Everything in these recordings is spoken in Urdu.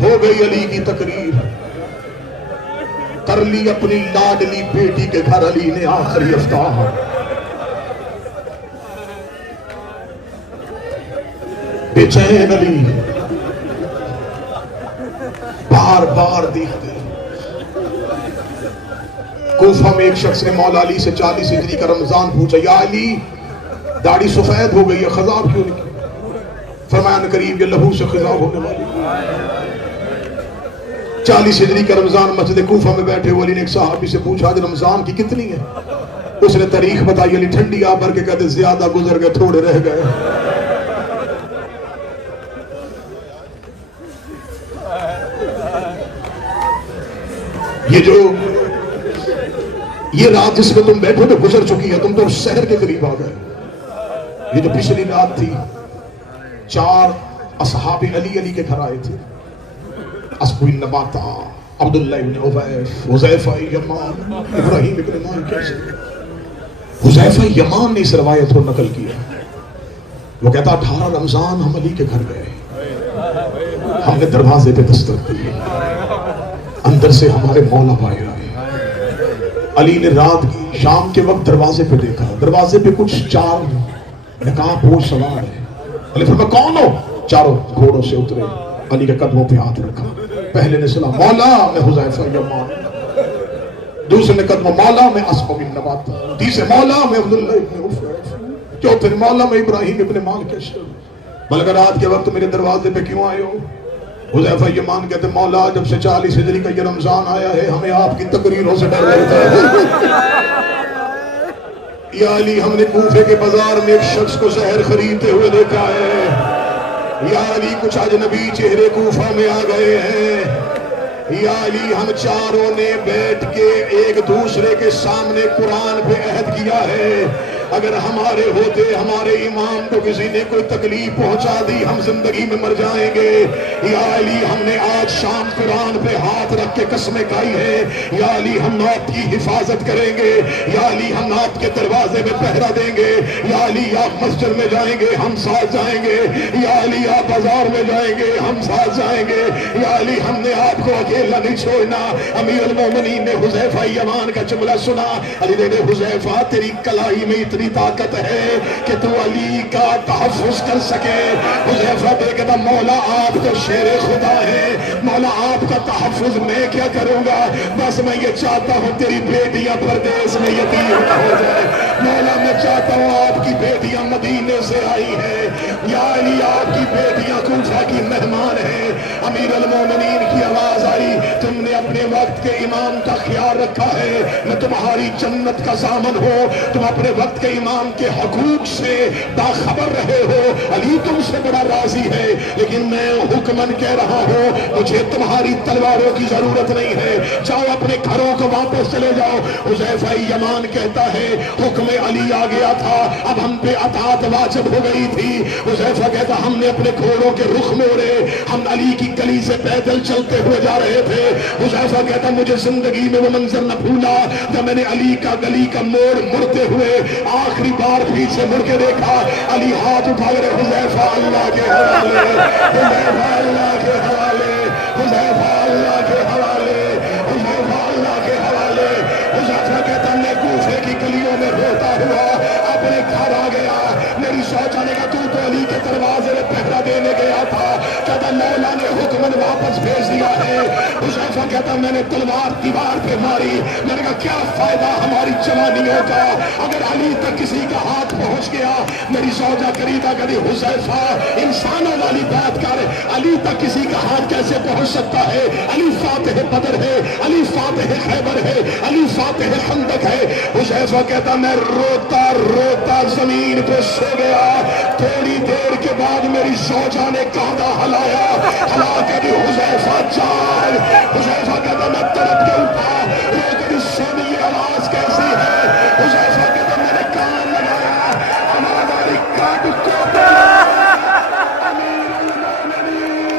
ہو گئی علی کی تقریر، کر لی اپنی لاڈلی بیٹی کے گھر علی نے آخری افتتاح۔ بے چین علی بار بار دیکھتے۔ کوفہ میں ایک شخص نے مولا علی سے 40 ہجری کا رمضان پوچھا، یا علی داڑھی سفید ہو گئی ہے، خضاب کیوں نہیں؟ فرمایا ان قریب یہ لہو سے خضاب ہونے والی۔ 40 ہجری کا رمضان مسجد کوفہ میں بیٹھے ہوئے علی نے ایک صحابی سے پوچھا آج رمضان کی کتنی ہے؟ اس نے تاریخ بتائی۔ علی ٹھنڈی آ بھر کے کہتے زیادہ گزر گئے، تھوڑے رہ گئے۔ یہ رات جس میں تم بیٹھے تو گزر چکی ہے، تم تو شہر کے قریب آ گئے۔ یہ جو پچھلی رات تھی، 4 اصحاب علی کے گھر آئے تھے، اسب بن نباتہ، عبداللہ بن عویف، حذیفہ یمان، ابراہیم بن مالک۔ حذیفہ یمان نے اس روایت کو نقل کیا۔ وہ کہتا 18 رمضان ہم علی کے گھر گئے، ہم نے دروازے پہ دستک دی، اندر سے ہمارے مولا بھائی آئے۔ علی نے رات کی شام کے وقت دروازے پہ دیکھا، دروازے پہ کچھ 4 نقاب پوش سوار ہے۔ علی فرمایا کون ہو؟ چاروں گھوڑوں سے اترے، علی کے قدموں پہ ہاتھ رکھا۔ پہلے نے سنا مولا میں حذیفہ یمان، دوسرے نے قدموں مولا میں اسب بن نباتہ، تیسرے مولا میں عبداللہ ابن عویف، چوتھے مولا میں ابراہیم ابن مالک۔ بلکہ رات کے وقت میرے دروازے پہ کیوں آئے ہو؟ حذیفہ یمان کہتے مولا جب سے 40 ہجری کا یہ رمضان آیا ہے ہمیں آپ کی تقریروں سے ڈر رہتا ہے۔ یا علی ہم نے کوفے کے بازار میں ایک شخص کو زہر خریدتے ہوئے دیکھا ہے۔ یا علی کچھ اجنبی چہرے کوفہ میں آ گئے ہیں۔ یا علی ہم چاروں نے بیٹھ کے ایک دوسرے کے سامنے قرآن پہ عہد کیا ہے اگر ہمارے ہوتے ہمارے امام کو کسی نے کوئی تکلیف پہنچا دی ہم زندگی میں مر جائیں گے۔ یا علی ہم نے آج شام قرآن پہ ہاتھ رکھ کے قسمیں کھائی ہے، یا علی ہم نعت کی حفاظت کریں گے، یا علی ہم نعت کے دروازے میں پہرا دیں گے، یا علی آپ مسجد میں جائیں گے ہم ساتھ جائیں گے، یا علی آپ بازار میں جائیں گے ہم ساتھ جائیں گے، یا علی ہم نے آپ کو اکیلا نہیں چھوڑنا۔ امیر المومنین نے حذیفہ یمان کا جملہ سنا، علی نے حذیفہ تیری کلائی میں اتنی طاقت ہے کہ تو علی کا تحفظ کر سکے۔ حذیفہ کہتا مولا آپ تو شیر خدا ہے، مولا آپ کا تحفظ میں کیا کروں گا، بس میں یہ چاہتا ہوں تیری بیٹیاں پردیس میں یتیم ہو جائے۔ مولا میں چاہتا ہوں آپ کی بیٹیاں مدینے سے آئی ہیں، یا علی آپ کی بیٹیاں کوفہ کی مہمان ہیں۔ امیر المومنین کی آواز آئی تم نے اپنے وقت کے امام کا خیال رکھا ہے، میں تمہاری جنت کا ضامن ہوں، تم اپنے وقت کے امام کے حقوق سے باخبر رہے ہو، علی تم سے بڑا راضی ہے، لیکن میں حکمن کہہ رہا ہوں مجھے تمہاری تلواروں کی ضرورت نہیں ہے، جاؤ اپنے گھروں کو واپس چلے جاؤ۔ حذیفہ یمان کہتا ہے حکم علی آ گیا تھا، اب ہم پہ اطاعت واجب ہو گئی تھی۔ حذیفہ کہتا ہم نے اپنے گھوڑوں کے رخ موڑے، ہم علی کی گلی سے پیدل چلتے ہوئے جا رہے تھے۔ حذیفہ کہتا مجھے زندگی میں وہ منظر نہ بھولا جب میں نے علی کا گلی کا موڑ مڑتے ہوئے آخری بار پیچھے سے مڑ کے دیکھا، علی ہاتھ اٹھا کر حذیفہ اللہ کے حوالے، حذیفہ اللہ کے حوالے، حذیفہ اللہ کے حوالے، حذیفہ اللہ کے حوالے۔ حذیفہ کہتا میں کوفے کی گلیوں میں روتا ہوا اپنے گھر آ گیا، میری سوچا نے کہا تو علی کے دروازے میں پہرا دینے گیا تھا، کہتا مولا نے حکمن واپس بھیج دیا ہے۔ حذیفہ کہتا میں نے تلوار دیوار پہ ماری، میں نے کہا کیا فائدہ ہماری جوانیوں کا اگر علی تک کسی کا ہاتھ پہنچ گیا۔ میری زوجہ قریبہ کہتی حذیفہ انسانوں والی بات کر، علی تک کسی کا ہاتھ کیسے پہنچ سکتا ہے؟ علی فاتح بدر ہے، علی فاتح خیبر ہے، علی فاتح خندق ہے۔ حذیفہ کہتا میں روتا روتا زمین پہ سو گیا، تھوڑی دیر کے بعد میری زوجہ نے کاندا ہلایا، ہلا کے بھی حذیفہ جان۔ حذیفہ کہتا میں تڑپ کے اٹھا، رو کے سونی یہ آواز کیسی ہے؟ حذیفہ کہتا میں نے کان لگایا، ہماری کاٹ کو امیر المومنین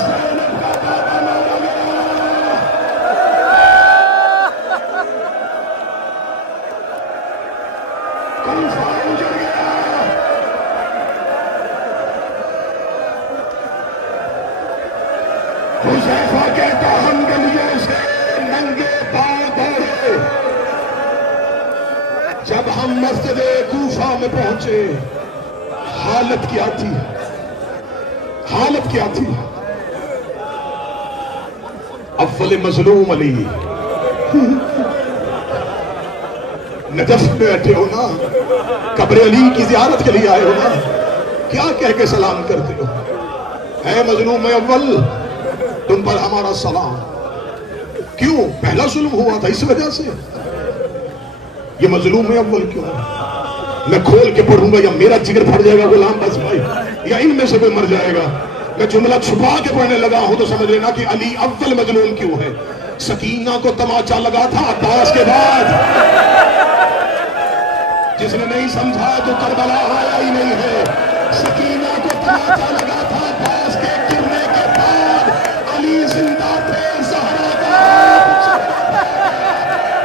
زینب کا بابا مارا گیا۔ کوفہ اجڑ گیا، حذیفہ کہتا ہم گلیوں سے ننگے پاؤں دوڑے، جب ہم مسجد کوفہ میں پہنچے حالت کیا تھی، حالت کیا تھی؟ اول مظلوم علی، نجف میں بیٹھے ہو نا، قبر علی کی زیارت کے لیے آئے ہو نا، کیا کہہ کے سلام کرتے ہو؟ اے مظلوم اول، تم پر ہمارا سلام۔ کیوں؟ پہلا ظلم ہوا تھا اس وجہ سے، یہ مظلوم اول کیوں؟ میں کھول کے پڑھوں گا یا میرا جگر پھٹ جائے گا غلام بس بھائی، یا ان میں سے کوئی مر جائے گا؟ میں جملہ چھپا کے پڑھنے لگا ہوں تو سمجھ لینا کہ علی اول مظلوم کیوں ہے۔ سکینہ کو تماچا لگا تھا عباس کے بعد، جس نے نہیں سمجھا تو کربلا آیا ہی نہیں ہے۔ سکینہ کو تماچا لگا تھا عباس کے گرنے کے بعد، علی زندہ تھے، زہرا کا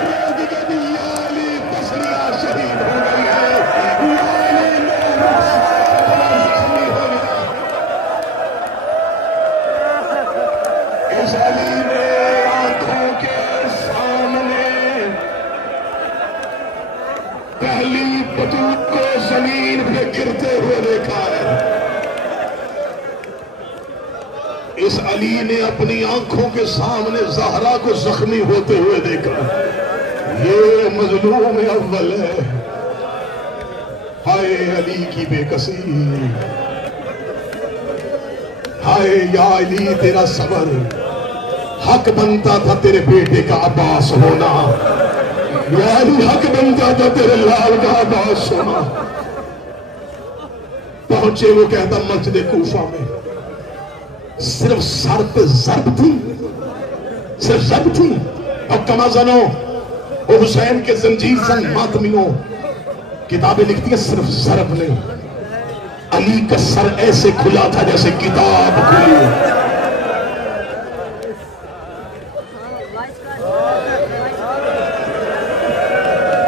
روز گدی یا علی تسلیہ شہید ہو گئی ہے، یا علی زخمی ہو گیا۔ اس علی نے آنکھوں کے سامنے پہلی بطول کو زمین پہ گرتے ہوئے دیکھا ہے۔ اس علی نے اپنی آنکھوں کے سامنے زہرا کو زخمی ہوتے ہوئے دیکھا۔ یہ مظلوم اول ہے۔ ہائے علی کی بے کسی، ہائے یا علی تیرا صبر، حق بنتا تھا تیرے بیٹے کا عباس ہونا، یا علی حق بنتا تھا تیرے لال کا عباس ہونا۔ پہنچے وہ کہتا مسجد کوفہ میں، صرف سر پہ ضرب تھی، صرف ضرب تھی، اور کما زنو وہ حسین کے زنجیر زن ماتمیوں، کتابیں لکھتی ہیں صرف ضرب نہیں، علی کا سر ایسے کھلا تھا جیسے کتاب کھلی۔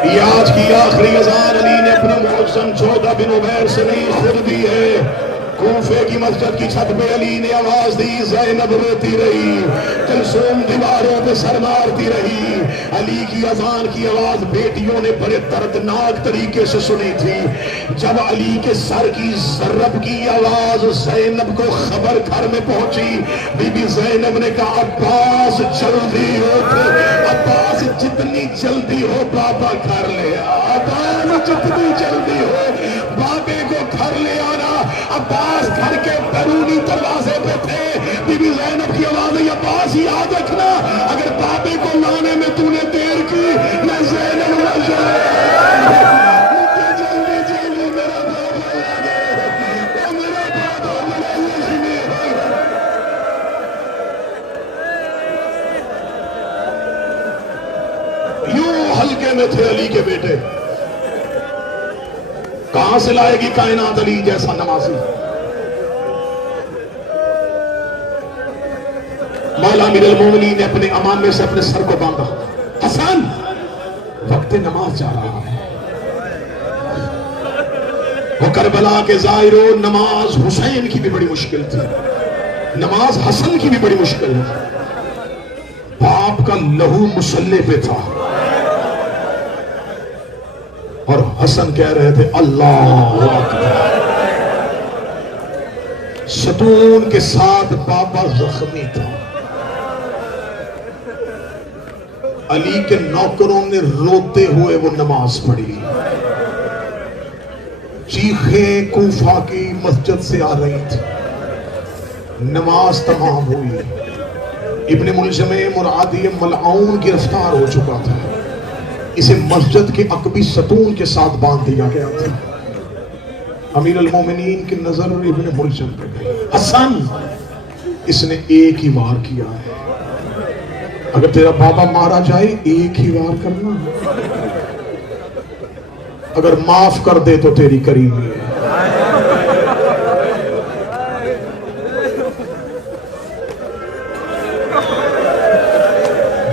یہ آج کی آخری اذان علی نے اپنے محسن 14 بن عمیر سے نہیں خود دی ہے۔ کوفے کی مسجد کی چھت پہ علی نے آواز دی، زینب روتی رہی، کلثوم دیواروں پہ سر مارتی رہی۔ علی کی اذان کی آواز بیٹیوں نے بڑے دردناک طریقے سے سنی تھی۔ جب علی کے سر کی ضرب کی آواز زینب کو خبر گھر میں پہنچی، بی بی زینب نے کہا عباس جلدی اٹھ، عباس جتنی جلدی ہو بابا گھر لے آ، عباس جتنی جلدی ہو بابے کو گھر لے آنا۔ عباس گھر کے بیرونی دروازے پہ تھے، بی بی زینب کی آواز ہے عباس یاد رکھنا اگر بابے کو لانے میں تو نے دیر کی میں زینب نہ جائے، جلدی جلدی میرا بابا آگے، او میرا بابا ملائش میں یوں ہلکے میں تھے علی کے بیٹے۔ کہاں سے لائے گی کائنات علی جیسا نمازی؟ مولا امیر المومنین نے اپنے امامے سے اپنے سر کو باندھا، حسن وقت نماز جا رہا ہے۔ وہ کربلا کے زائروں، نماز حسین کی بھی بڑی مشکل تھی، نماز حسن کی بھی بڑی مشکل تھی۔ باپ کا لہو مسلح پہ تھا اور حسن کہہ رہے تھے اللہ اکبر۔ ستون کے ساتھ بابا زخمی تھا۔ علی کے نوکروں نے روتے ہوئے وہ نماز پڑھی، چیخیں کوفہ کی مسجد سے آ رہی تھی۔ نماز تمام ہوئی، ابن ملجم مرادی ملعون گرفتار ہو چکا تھا، اسے مسجد کے عقبی ستون کے ساتھ باندھ دیا گیا تھا۔ امیر المومنین کی نظر ابن ملجم پہ گئی، حسن اس نے ایک ہی وار کیا ہے، اگر تیرا بابا مارا جائے ایک ہی وار کرنا، اگر معاف کر دے تو تیری کریمی ہے۔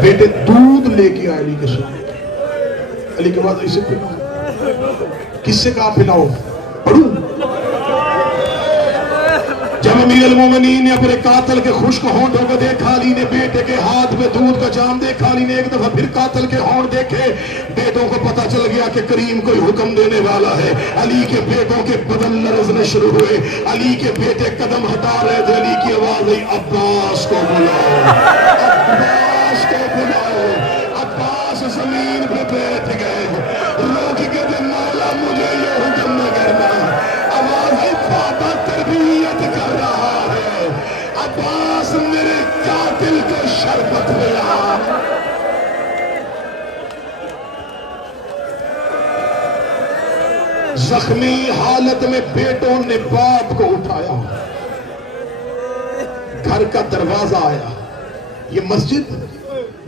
بیٹے دودھ لے کے آئے علی کے سامنے، علی کے بعد اسے پلاؤ، کس سے کہا پلاؤ؟ پڑھوں؟ جب امیر المومنین نے اپنے قاتل کے خشک ہونٹوں کو دیکھا، علی نے بیٹے کے ہاتھ میں دودھ کا جام دیکھا، علی نے ایک دفعہ پھر قاتل کے ہونٹ دیکھے، بیٹوں کو پتا چل گیا کہ کریم کوئی حکم دینے والا ہے۔ علی کے بیٹوں کے بدن لرزنے شروع ہوئے، علی کے بیٹے قدم ہٹا رہے تھے، علی کی آواز آئی، عباس کو بلاؤ، عباس کو بلاؤ۔ عباس زمین پہ بیٹھ گئے، روک کے دے، مولا مجھے یہ حکم نہ کرنا۔ آواز آئی، بابا تربیت کر رہا ہے، عباس میرے قاتل کو شربت ملا۔ زخمی حالت میں بیٹوں نے باپ کو اٹھایا، گھر کا دروازہ آیا، یہ مسجد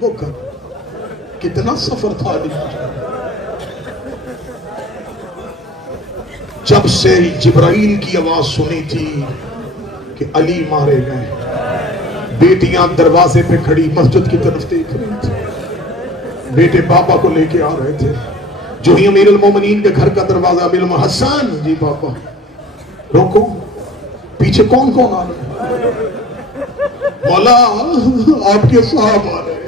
وہ گھر، کتنا سفر تھا علی۔ جب سے جبرائیل کی آواز سنی تھی کہ علی مارے گئے، بیٹیاں دروازے پہ کھڑی مسجد کی طرف دیکھ رہی تھی، بیٹے بابا کو لے کے آ رہے تھے۔ جو ہی امیر المومنین کے گھر کا دروازہ، امیر المومنین، حسن جی بابا روکو، پیچھے کون کون آ رہے ہیں؟ مولا آپ کے صاحب آ رہے ہیں۔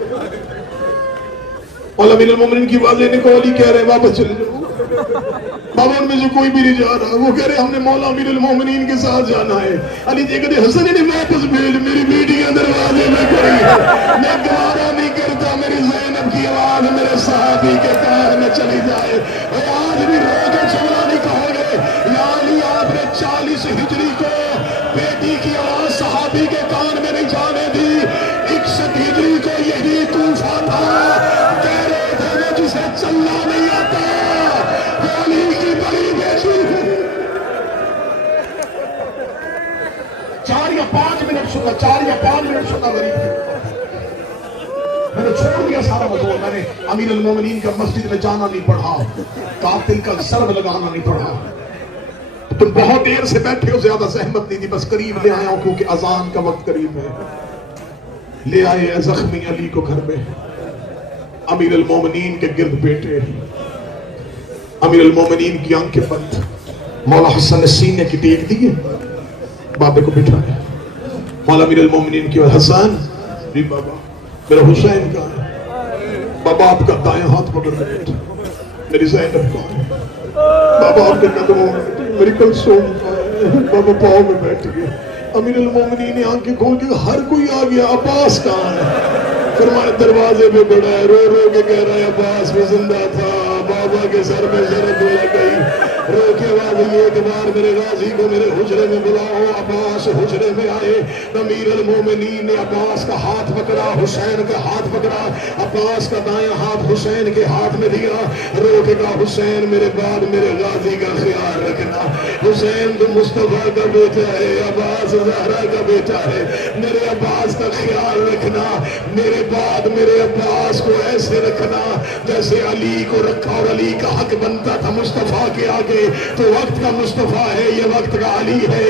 مولا امیر المومنین کی آوازیں نکو، علی کہہ رہے واپس چلے جاؤ۔ بابا ان میں سے کوئی بھی نہیں جا رہا، وہ کہہ رہے ہم نے مولا امیر المومنین کے ساتھ جانا ہے۔ علی جی کہتے حسن نے واپس بھیج، میری بیٹی کے دروازے میں کھڑی ہے، میں گوارا نہیں کرتا میری زینب کی آواز میرے صحابی کے کان میں چلی جائے۔ اور آج بھی رو کے چلا نہیں کہو گے یا علی آپ نے 40 ہجری کو بیٹی کی آواز صحابی کے کان میں نہیں جانے دی۔ 61 ہجری کو یہی کوفہ تھا، کہہ رہے تھے وہ جسے چلنا نہیں آتا وہ علی کی بڑی بیٹی ہے۔ 4 یا 5 منٹ سنا، 4 یا 5 منٹ سنا غریب ہے۔ میں نے چھوڑ دیا سارا موضوع، میں نے امیر المومنین کا مسجد میں جانا نہیں پڑھا، قاتل کا سر لگانا نہیں پڑھا۔ تم بہت دیر سے بیٹھے ہو، زیادہ زحمت نہیں تھی، بس قریب لے آیا ہوں کیونکہ اذان کا وقت قریب ہے۔ لے آئے زخمی علی کو گھر میں، امیر المومنین کے گرد بیٹے، امیر المومنین کی آنکھیں بند، مولا حسن نے سینے کی ٹیک دیے، بابے کو بٹھایا۔ مولا امیر المومنین کی حسن جی بابا میرا حسین کہاں ہے؟ بابا آپ کا دائیں ہاتھ پکڑ کے بیٹھا، میری زینب کہاں ہے؟ بابا آپ کے قدموں میں، میری کلثوم کہاں ہے؟ بابا پاؤں میں بیٹھ گئے۔ امیر المومنین نے آنکھیں کھول کے ہر کوئی آ گیا، عباس کہاں ہے؟ فرمایا دروازے پہ بڑا ہے، رو رو کے کہہ رہا ہے عباس بھی زندہ تھا، بابا کے سر میں ضرب لگ گئی، رو کے آواز ایک بار میرے غازی کو میرے حجرے میں بلاؤ۔ عباس حجرے میں آئے، امیر المومنین نے عباس کا ہاتھ پکڑا، حسین کا ہاتھ پکڑا، عباس کا دائیں ہاتھ حسین کے ہاتھ میں دیا، رو کے کہا حسین میرے بعد میرے غازی کا خیال رکھنا، حسین تو مصطفیٰ کا بیٹا ہے، عباس زہرا کا بیٹا ہے، میرے عباس کا خیال رکھنا، میرے بعد میرے عباس کو ایسے رکھنا جیسے علی کو رکھا، اور علی کا حق بنتا تھا مصطفیٰ کے آگے، تو وقت کا مصطفیٰ ہے، یہ وقت کا علی ہے۔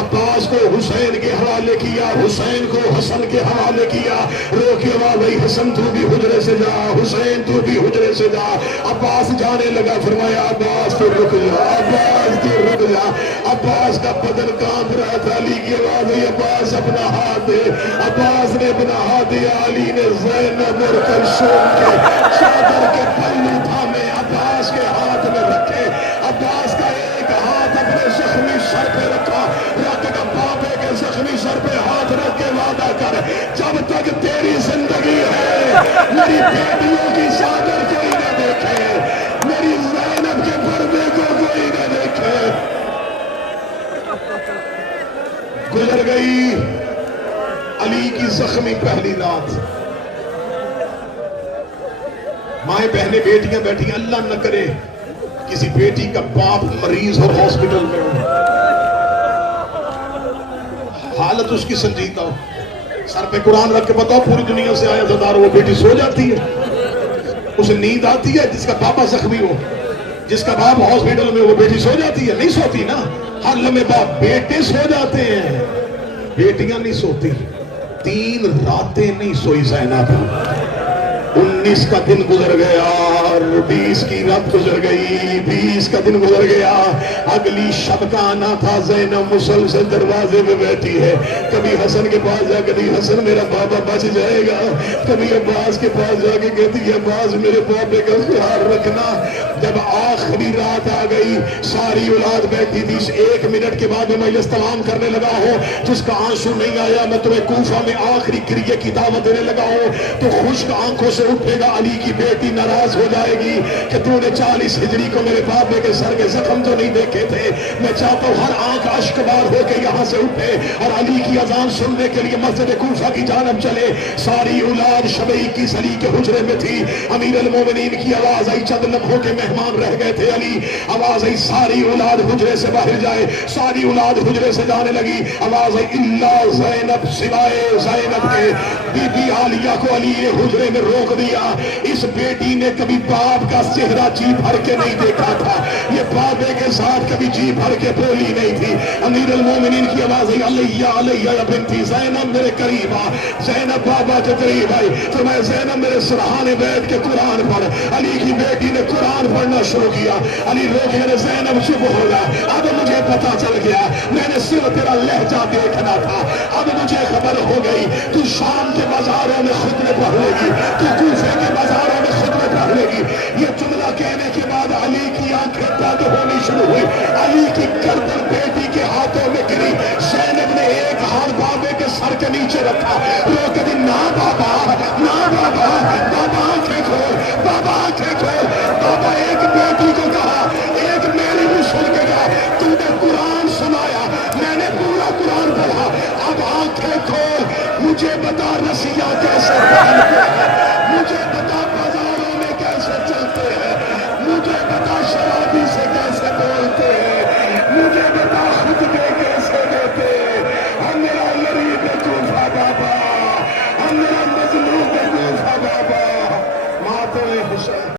عباس کو حسین کے حوالے کیا، حسین کو حسن کے حوالے کیا، رو کے آواز آئی حسن تو بھی حجرے سے جا، حسین تو بھی حجرے سے جا۔ عباس جانے لگا، فرمایا عباس تو رک جا، عباس تو رک جا۔ عباس کا بدن کانپ رہا تھا، علی کی آواز آئی عباس اپنا ہاتھ دے، عباس نے اپنا ہاتھ دیا، علی نے زینب اور کلثوم کے چادر کے پلو تھامے عباس کے ہاتھ میں رکھے، عباس کا ایک ہاتھ اپنے زخمی سر پہ رکھا، رکھ کر بابے کے زخمی سر پہ ہاتھ رکھ کے وعدہ کر، جب تک تیری زندگی ہے میری بیٹیوں کی چادر کوئی نہ دیکھے، میری زینب کے پردے کو کوئی نہ دیکھے۔ گزر گئی علی کی زخمی پہلی رات، مائیں بہنیں بیٹیاں بیٹھی، اللہ نہ کرے کسی بیٹی کا باپ مریض ہو ہاسپٹل میں ہو، حالت اس کی سنجیدہ ہو، سر پہ قرآن رکھ کے بتاؤ پوری دنیا سے آیا زدار، وہ بیٹی سو جاتی ہے، اسے نیند آتی ہے؟ جس کا پاپا زخمی ہو، جس کا باپ ہاسپٹل میں، وہ بیٹی سو جاتی ہے؟ نہیں سوتی نا، ہر لمحے باپ، بیٹے سو جاتے ہیں، بیٹیاں نہیں سوتی۔ 3 راتیں نہیں سوئی زینب، 19 کا دن گزر گیا اور 20 کی رات گزر گئی، 20 کا دن گزر گیا، اگلی شب کا آنا تھا۔ زینب مسلسل دروازے میں بیٹھی ہے، کبھی حسن کے پاس جا کے حسن میرا بابا بچ جائے گا، کبھی عباس کے پاس جا کے کہتی ہے عباس میرے بابے کا خیال رکھنا۔ جب آخری رات آ گئی، ساری اولاد بیٹھی تھی، 1 منٹ کے بعد میں استلام کرنے لگا ہوں، جس کا آنسو نہیں آیا میں تمہیں کوفہ میں آخری کریے کی دعوت دینے لگا ہوں، تو خشک آنکھوں سے اٹھے گا۔ علی کی بیٹی ناراض ہو جائے گی کہ تو نے 40 ہجری کو میرے بابے کے سر کے زخم تو نہیں دیکھے تھے۔ میں چاہتا ہوں ہر آنکھ اشک بار ہو کے یہاں سے اٹھے اور علی کی اذان سننے کے لیے مسجد کوفہ کی جانب چلے۔ ساری اولاد شب 21 علی کے حجرے میں تھی۔ امیر المومنین کی آواز آئی، چند لمحوں کے مہمان رہ گئے تھے علی، آواز آئی ساری اولاد حجرے سے باہر جائے، ساری اولاد حجرے سے جانے لگی، آواز آئی الا زینب، سوائے زینب کے۔ بی بی عالیہ کو علی نے حجرے میں روک دیا۔ اس بیٹی نے کبھی باپ کا چہرہ جی بھر کے نہیں دیکھا تھا، یہ بابے کے ساتھ کبھی جی بھر کے بولی نہیں تھی۔ امیر المومنین کی آواز آئی علیہ علیہ یا بنتی زینب میرے قریب آ۔ زینب بابا کے قریب آئی، فرمایا زینب میرے سرحانے بیٹھ کے قرآن پڑھ۔ علی کی بیٹی نے قرآن پڑھنا شروع کیا۔ علی روکے نے زینب چپ ہو گیا، اب مجھے پتا چل گیا، میں نے صرف تیرا لہجہ دیکھنا تھا، اب مجھے خبر ہو گئی تو شام کے بازاروں میں خطبے پڑھ لے گی، تو کوفے کے بازاروں میں خطبے پڑھ لے گی۔ یہ جملہ کہنے کے بعد علی کی آنکھیں بند ہونی شروع ہوئی، علی کی گردن بیٹی کے ہاتھوں میں گری۔ زینب نے ایک ہاتھ بابے کے سر کے نیچے رکھا، رو کے